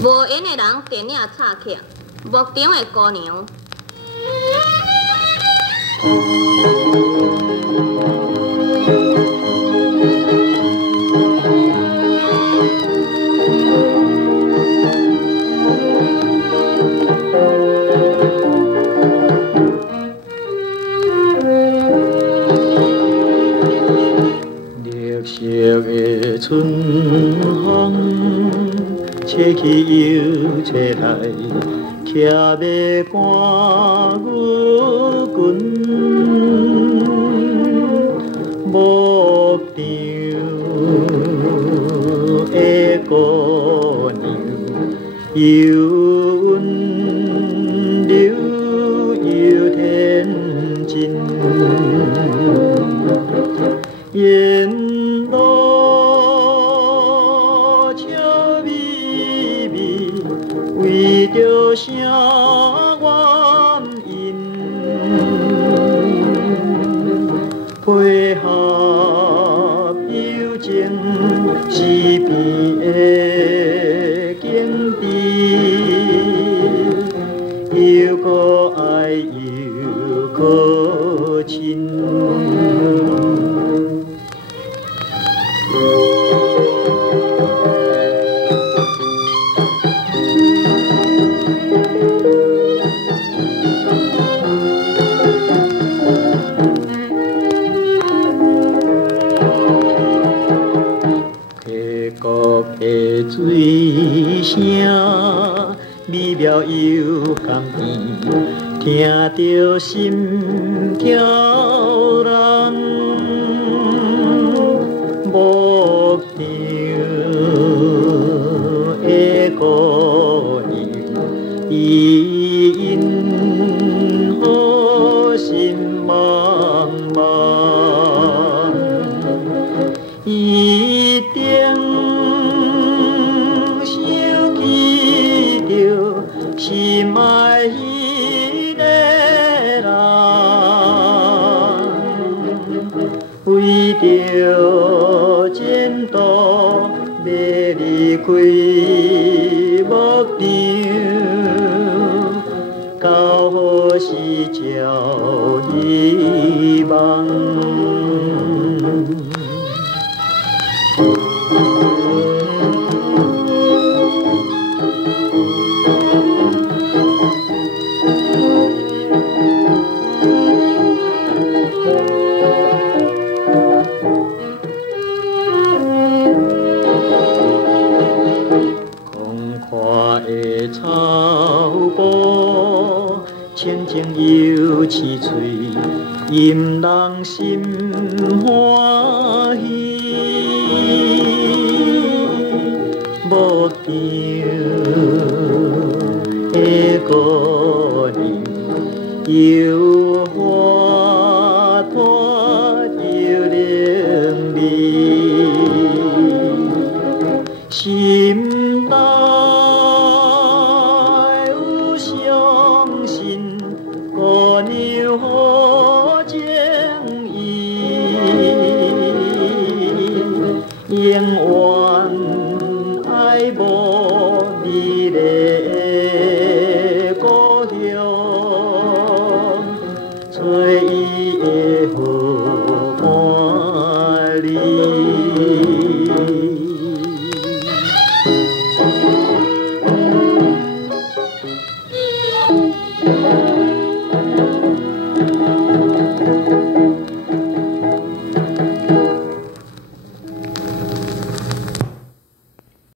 无缘的人电影插曲，目前的姑娘。绿色的春风，吹去又吹来，骑马赶牛群。牧场的姑娘，又温柔又天真。沿路笑眯眯，为着声愿因，配合友情是边的景致，又可爱又可亲。的水声美妙又甘甜，听着心跳人。牧场的姑娘，因好心茫茫，一定想起着心爱迄个人，为着前途要离开牧场，到何时才希望？的草坡，清清又青翠，引人心欢喜。牧场的姑娘，又花团又灵美，心内。姑娘好情意，永远爱无你的。